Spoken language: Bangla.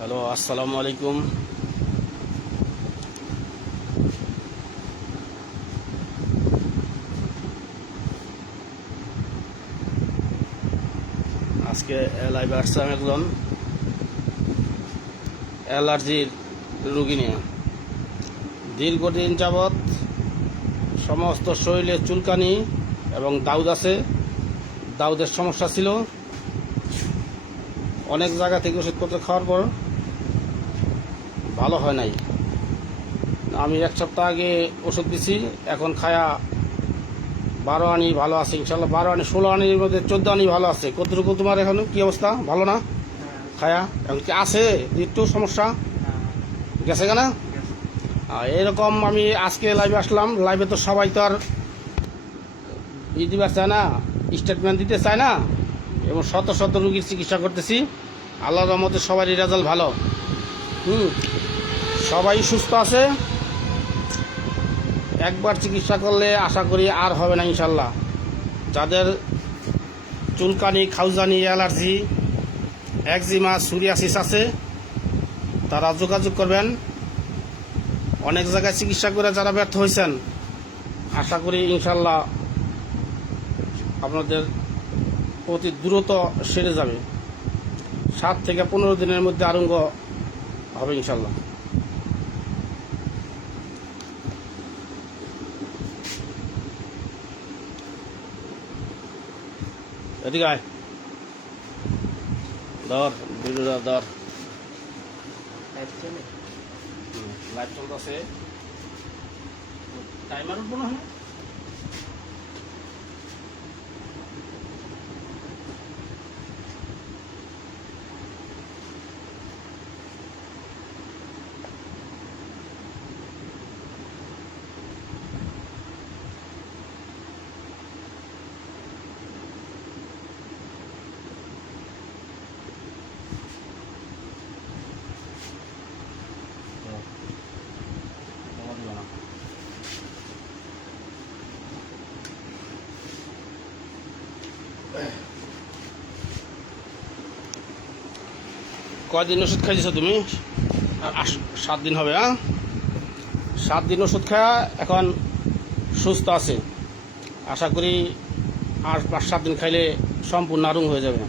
হ্যালো, আসসালামু আলাইকুম। আজকে লাইভে আসছিলাম একজন অ্যালার্জির রুগী নিয়ে। দীর্ঘদিন যাবৎ সমস্ত শরীরে চুলকানি এবং দাউদ আছে, দাউদের সমস্যা ছিল। অনেক জায়গা থেকে ওষুধপত্র খাওয়ার পর ভালো হয় নাই। আমি এক সপ্তাহ আগে ওষুধ দিছি, এখন খায়া 12 আনি ভালো আছে ইনশাল্লাহ। 12 আনি 16 আনির মধ্যে 14 আনি ভালো আছে। কতটুকু তোমার এখন কি অবস্থা? ভালো না খায়া? এখন কি আছে একটু সমস্যা গেছে কেনা? এরকম আমি আজকে লাইভে আসলাম। লাইভে তো সবাই তো আর দিতে চায় না, স্টেটমেন্ট দিতে চায় না, এবং শত শত রুগীর চিকিৎসা করতেছি। আল্লাহর রহমতে সবারই রেজাল্ট ভালো। সবাই সুস্থ আছে। একবার চিকিৎসা করলে আশা করি আর হবে না ইনশাল্লাহ। যাদের চুলকানি, খাউজানি, অ্যালার্জি, একজিমা, সোরিয়াসিস আছে তারা যোগাযোগ করবেন। অনেক জায়গায় চিকিৎসা করে যারা ব্যর্থ হয়েছেন, আশা করি ইনশাল্লাহ আপনাদের অতি দ্রুত সেরে যাবে। 7 থেকে 15 দিনের মধ্যে আরোগ্য হবে ইনশাল্লাহ। এদিকে আয়, ধর ভিডিওটা ধর। লাইভ চলতেছে, টাইমার উঠবো না? হ্যাঁ, কয়দিন ওষুধ খাইছো তুমি? 7 দিন হবে। 7 দিন ওষুধ খাওয়া এখন সুস্থ আছে। আশা করি আর 5-7 দিন খাইলে সম্পূর্ণ আরোগ্য হয়ে যাবে।